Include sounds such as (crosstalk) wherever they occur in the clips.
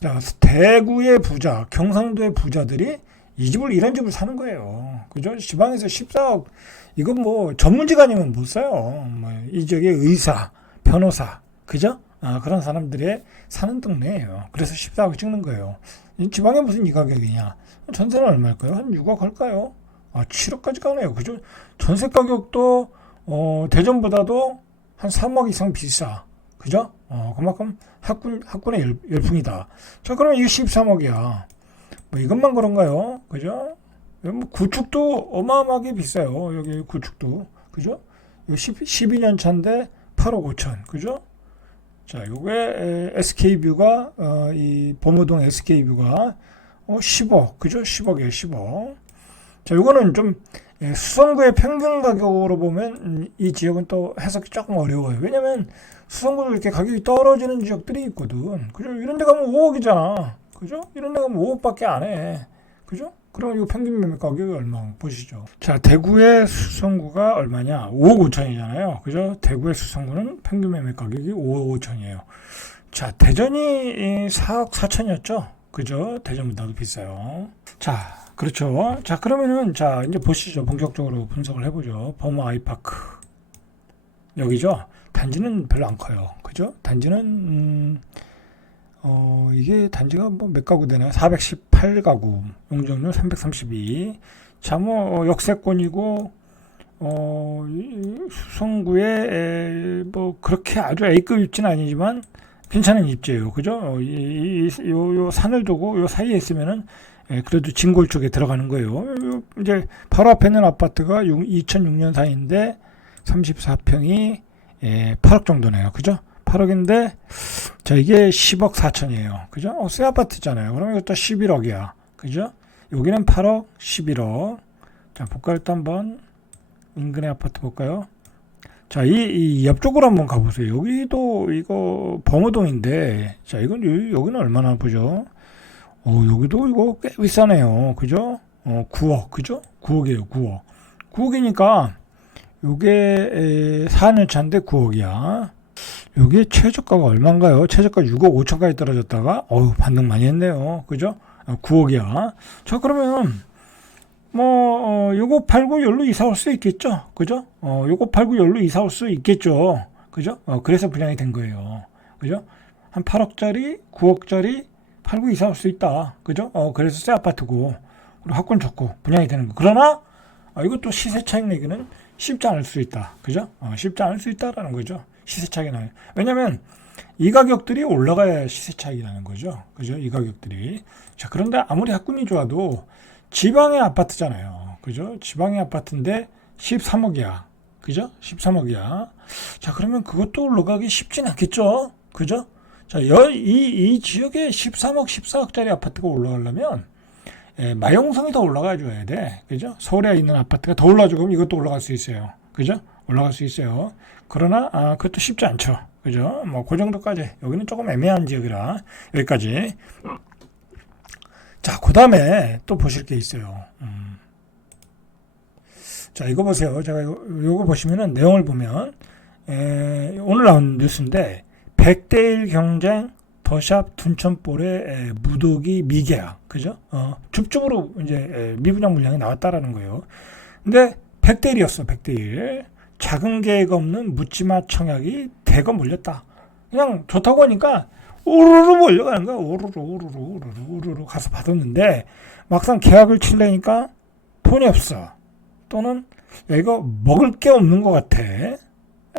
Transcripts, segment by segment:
자, 대구의 부자, 경상도의 부자들이 이 집을 이런 집을 사는 거예요. 그죠? 지방에서 14억 이건 뭐 전문직 아니면 못 사요. 뭐 이 지역의 의사, 변호사, 그죠? 아, 그런 사람들의 사는 동네예요. 그래서 14억 찍는 거예요. 이 지방에 무슨 이 가격이냐? 전세는 얼마일까요? 한 6억 할까요? 아, 7억까지 가네요. 그죠? 전세 가격도 어, 대전보다도 한 3억 이상 비싸. 그죠? 어, 그만큼 학군, 학군의 열, 열풍이다. 자, 그러면 이게 13억이야. 뭐 이것만 그런가요? 그죠? 뭐 구축도 어마어마하게 비싸요. 여기 구축도. 그죠? 이거 10, 12년 차인데 8억 5천. 그죠? 자, 요게 SK뷰가, 어, 이 범어동 SK뷰가 어, 10억. 그죠? 10억이에요, 10억. 자, 요거는 좀 예, 수성구의 평균 가격으로 보면 음, 이 지역은 또 해석이 조금 어려워요. 왜냐면 수성구도 이렇게 가격이 떨어지는 지역들이 있거든. 그죠? 이런 데 가면 5억이잖아. 그죠? 이런 데 가면 5억밖에 안 해. 그죠? 그럼 이거 평균 매매 가격이 얼마 보시죠. 자, 대구의 수성구가 얼마냐? 5억 5천이잖아요. 그죠? 대구의 수성구는 평균 매매 가격이 5억 5천이에요. 자, 대전이 4억 4천이었죠? 그죠? 대전보다도 비싸요. 자, 그렇죠. 자, 그러면은, 자, 이제 보시죠. 본격적으로 분석을 해보죠. 범어 아이파크. 여기죠. 단지는 별로 안 커요. 그죠? 단지는, 음, 어, 이게 단지가 뭐 몇 가구 되나요? 418가구. 용적률 332. 자, 뭐, 어, 역세권이고, 어, 이 수성구에, 에, 뭐, 그렇게 아주 A급 입지는 아니지만, 괜찮은 입지예요. 그죠? 어, 이, 이, 이- 요, 요 산을 두고 요 사이에 있으면은 예, 그래도 진골 쪽에 들어가는 거예요. 요- 이제 바로 앞에 있는 아파트가 2006년 사이인데 34평이 예, 8억 정도네요. 그죠? 8억인데 자 이게 10억 4천이에요. 그죠? 어, 새 아파트잖아요. 그러면 이것도 11억이야. 그죠? 여기는 8억, 11억. 자, 볼까요? 일단 한번 인근의 아파트 볼까요? 자, 이, 이 옆쪽으로 한번 가보세요. 여기도 이거 범어동인데, 자, 이건 요- 여기 는 얼마나 보죠? 어, 여기도 이거 꽤 비싸네요. 그죠? 어, 9억, 그죠? 9억이에요, 9억. 9억이니까 요게 4년 차인데 9억이야. 요게 최저가가 얼마인가요? 최저가 6억 5천까지 떨어졌다가 어우 반등 많이 했네요. 그죠? 어, 9억이야. 자, 그러면 뭐, 어, 요거 팔고 열로 이사 올 수 있겠죠? 그죠? 어, 요거 팔고 열로 이사 올 수 있겠죠? 그죠? 어, 그래서 분양이 된 거예요. 그죠? 한 8억짜리, 9억짜리 팔고 이사 올 수 있다. 그죠? 어, 그래서 새 아파트고, 그리고 학군 좋고, 분양이 되는 거. 그러나, 아, 이것도 시세 차익 내기는 쉽지 않을 수 있다. 그죠? 어, 쉽지 않을 수 있다라는 거죠. 시세 차익이 나요. 왜냐면, 이 가격들이 올라가야 시세 차익이 나는 거죠. 그죠? 이 가격들이. 자, 그런데 아무리 학군이 좋아도, 지방의 아파트잖아요. 그죠? 지방의 아파트인데 13억이야. 그죠? 13억이야. 자, 그러면 그것도 올라가기 쉽진 않겠죠? 그죠? 자, 여, 이, 이 지역에 13억, 14억짜리 아파트가 올라가려면, 예, 마용성이 더 올라가 줘야 돼. 그죠? 서울에 있는 아파트가 더 올라주면 이것도 올라갈 수 있어요. 그죠? 올라갈 수 있어요. 그러나, 아, 그것도 쉽지 않죠. 그죠? 뭐, 그 정도까지. 여기는 조금 애매한 지역이라, 여기까지. 자, 그 다음에 또 보실 게 있어요. 음. 자, 이거 보세요. 제가 요, 요거 보시면은 내용을 보면, 에, 오늘 나온 뉴스인데, 100대1 경쟁 더샵 둔천볼의 에, 무더기 미계약. 그죠? 어, 줍줍으로 이제 에, 미분양 물량이 나왔다라는 거예요. 근데 100대1이었어, 100대1. 작은 계획 없는 묻지마 청약이 대거 몰렸다. 그냥 좋다고 하니까 우르르 몰려가는 거야. 우르르 우르르 우르르 우르르 가서 받았는데 막상 계약을 칠래니까 돈이 없어. 또는 야, 이거 먹을 게 없는 것 같아.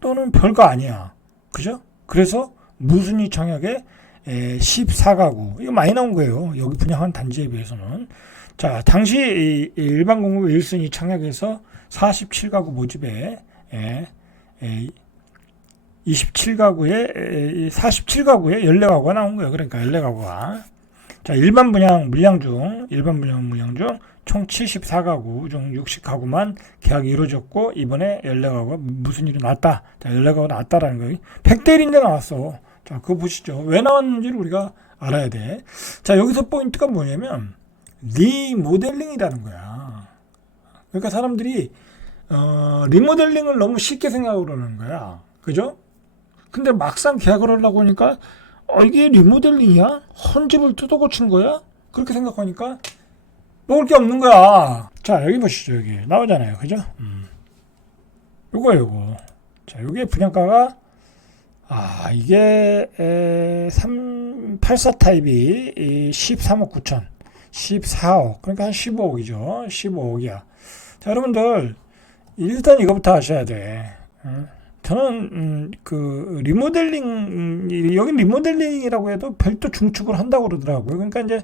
또는 별거 아니야. 그죠? 그래서 무순위 청약에 에, 14가구 이거 많이 나온 거예요. 여기 분양한 단지에 비해서는. 자, 당시 이 일반 공급 1순위 청약에서 47가구 모집에 에, 에, 27가구에 47가구에 14가구가 나온 거예요. 그러니까 14가구가. 자, 일반 분양 물량 중 일반 분양 물량 중 총 74가구 중 60가구만 계약이 이루어졌고 이번에 14가구가 무슨 일이 났다. 자, 14가구가 났다라는 거예요. 100대 1인데 나왔어. 자, 그거 보시죠. 왜 나왔는지를 우리가 알아야 돼. 자, 여기서 포인트가 뭐냐면 리모델링이라는 거야. 그러니까 사람들이 어, 리모델링을 너무 쉽게 생각을 하는 거야. 그죠? 근데 막상 계약을 하려고 하니까 어, 이게 리모델링이야? 헌집을 뜯어 고친 거야? 그렇게 생각하니까 먹을 게 없는 거야. 자, 여기 보시죠. 여기 나오잖아요. 그죠? 음. 요거 요거. 자, 요게 분양가가 아, 이게 에, 3, 84 타입이 이 13억 9천. 14억. 그러니까 한 15억이죠. 15억이야. 자, 여러분들 일단 이거부터 하셔야 돼. 어? 저는 음, 그 리모델링 음, 이- 여긴 리모델링이라고 해도 별도 중축을 한다고 그러더라고요. 그러니까 이제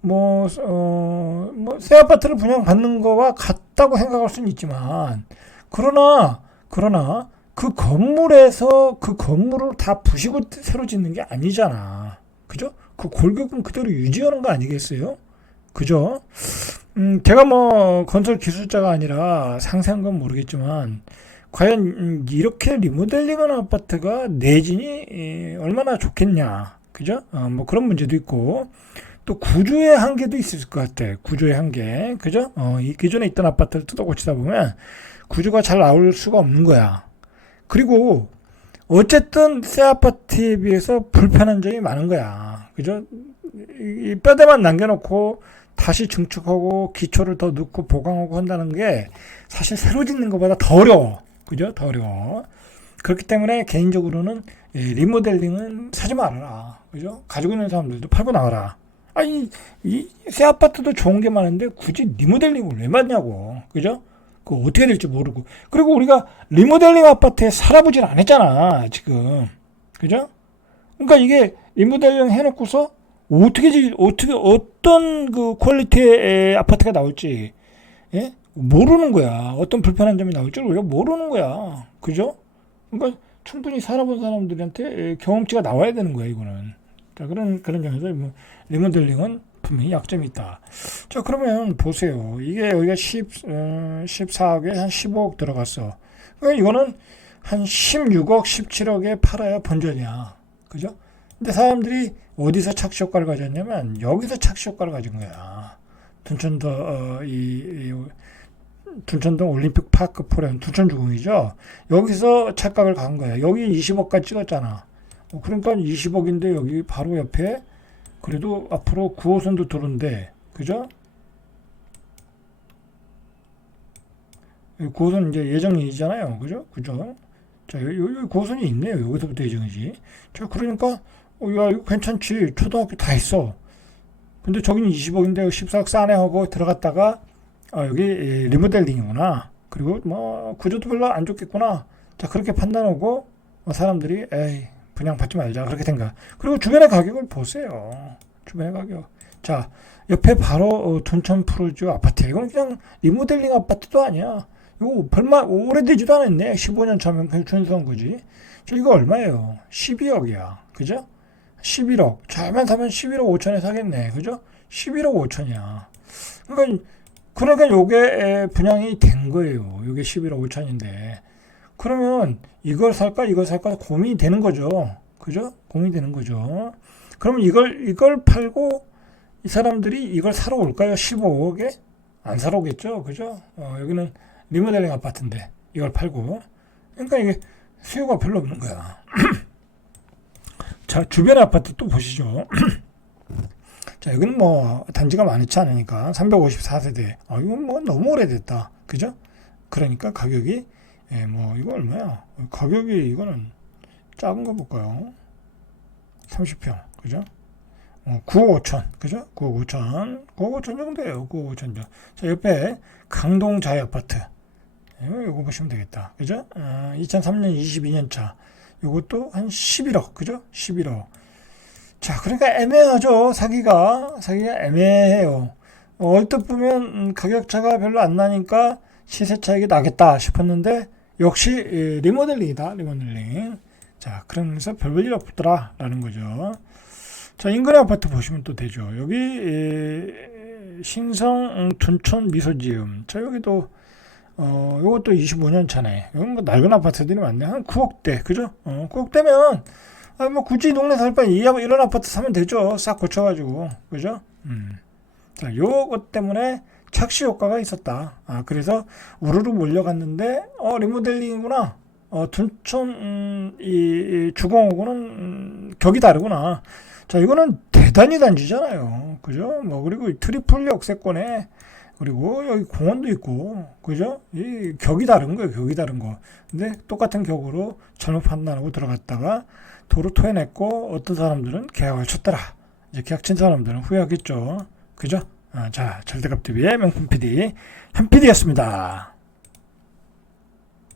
뭐, 어, 뭐, 새 아파트를 분양받는 거와 같다고 생각할 수는 있지만, 그러나, 그러나, 그 건물에서 그 건물을 다 부시고 새로 짓는 게 아니잖아. 그죠? 그 골격은 그대로 유지하는 거 아니겠어요? 그죠? 음, 제가 뭐, 건설 기술자가 아니라 상세한 건 모르겠지만, 과연 음, 이렇게 리모델링한 아파트가 내진이 에, 얼마나 좋겠냐. 그죠? 어, 뭐 그런 문제도 있고, 또 구조의 한계도 있을 것 같아. 구조의 한계. 그죠? 어, 이 기존에 있던 아파트를 뜯어 고치다 보면 구조가 잘 나올 수가 없는 거야. 그리고 어쨌든 새 아파트에 비해서 불편한 점이 많은 거야. 그죠? 이이 뼈대만 남겨놓고 다시 증축하고 기초를 더 넣고 보강하고 한다는 게 사실 새로 짓는 것보다 더 어려워. 그죠? 더 어려워. 그렇기 때문에 개인적으로는 이 리모델링은 사지 말아라. 그죠? 가지고 있는 사람들도 팔고 나가라. 아니, 이 새 아파트도 좋은 게 많은데 굳이 리모델링을 왜 받냐고. 그죠? 그거 어떻게 될지 모르고. 그리고 우리가 리모델링 아파트에 살아보질 않았잖아, 지금. 그죠? 그러니까 이게 리모델링 해놓고서 어떻게, 지- 어떻게, 어떤 그 퀄리티의 아파트가 나올지, 예? 모르는 거야. 어떤 불편한 점이 나올지 우리가 모르는 거야. 그죠? 그러니까 충분히 살아본 사람들한테 경험치가 나와야 되는 거야, 이거는. 자, 그런, 그런 점에서 뭐, 리모델링은 분명히 약점이 있다. 자, 그러면 보세요. 이게 여기가 10, 어, 14억에 한 15억 들어갔어. 그러니까 이거는 한 16억, 17억에 팔아야 본전이야. 그죠? 근데 사람들이 어디서 착시 효과를 가졌냐면 여기서 착시 효과를 가진 거야. 둔천도 어, 이, 이 둔천동 올림픽 파크 포레 둔천주공이죠. 여기서 착각을 간 거야. 여기 20억까지 찍었잖아. 어, 그러니까 20억인데 여기 바로 옆에 그래도 앞으로 9호선도 도로인데 그죠? 9호선 이제 예정이잖아요. 그죠? 그죠? 자, 여기, 여기 9호선이 있네요. 여기서부터 예정이지. 자, 그러니까 어, 야, 이거 괜찮지. 초등학교 다 있어. 근데 저기는 20억인데 14억 싸네 하고 들어갔다가 아, 여기 예, 리모델링이구나. 그리고 뭐 구조도 별로 안 좋겠구나. 자, 그렇게 판단하고 어, 사람들이 에이, 분양 받지 말자. 그렇게 생각. 그리고 주변의 가격을 보세요. 주변의 가격. 자, 옆에 바로 어, 둔천 프로즈 아파트. 이건 그냥 리모델링 아파트도 아니야. 이거 별마 오래되지도 않았네. 15년 차면 그냥 준수한 거지. 저 이거 얼마예요? 12억이야. 그죠? 11억. 잘만 사면 11억 5천에 사겠네. 그죠? 11억 5천이야. 그러니까 그러니까 요게 에, 분양이 된 거예요. 요게 11억 5천인데. 그러면 이걸 살까 이걸 살까 고민이 되는 거죠. 그죠? 고민이 되는 거죠. 그러면 이걸 이걸 팔고 이 사람들이 이걸 사러 올까요? 15억에? 안 사러 오겠죠. 그죠? 어, 여기는 리모델링 아파트인데 이걸 팔고 그러니까 이게 수요가 별로 없는 거야. (clears throat) 자, 주변 아파트 또 보시죠. (clears throat) 자, 여기는 뭐 단지가 많지 않으니까 354세대. 아, 이건 뭐 너무 오래됐다. 그죠? 그러니까 가격이 예, 뭐 이거 얼마야? 가격이 이거는 작은 거 볼까요? 30평. 그죠? 어, 9억 5천. 그죠? 9억 5천. 9억 5천 정도예요. 9억 5천 정도. 자, 옆에 강동 자이 아파트. 이거, 이거 보시면 되겠다. 그죠? 어, 2003년 22년 차. 요것도 한 11억. 그죠? 11억. 자, 그러니까 애매하죠. 사기가. 사기가 애매해요. 어, 얼뜻 보면 음, 가격 차가 별로 안 나니까 시세 차익이 나겠다 싶었는데 역시 예, 리모델링이다. 리모델링. 자, 그러면서 별볼일 없더라 라는 거죠. 자, 인근의 아파트 보시면 또 되죠. 여기 예, 신성 음, 둔촌 미소지음. 자, 여기도 어, 요것도 25년 차네. 이건 뭐 낡은 아파트들이 많네. 한 9억대. 그죠? 어, 9억대면 아, 뭐 굳이 이 동네 살 바에 이- 이런 아파트 사면 되죠. 싹 고쳐가지고. 그죠? 음. 자, 요것 때문에 착시 효과가 있었다. 아, 그래서 우르르 몰려갔는데, 어, 리모델링이구나. 어, 둔촌 음, 이, 이 주공하고는 음, 격이 다르구나. 자, 이거는 대단히 단지잖아요. 그죠? 뭐 그리고 이 트리플 역세권에 그리고 여기 공원도 있고 그죠? 이 격이 다른 거예요. 격이 다른 거. 근데 똑같은 격으로 잘못 판단하고 들어갔다가 도로 토해냈고 어떤 사람들은 계약을 쳤더라. 이제 계약 친 사람들은 후회하겠죠. 그죠? 아, 자, 절대값 TV의 명품 PD 현 PD였습니다.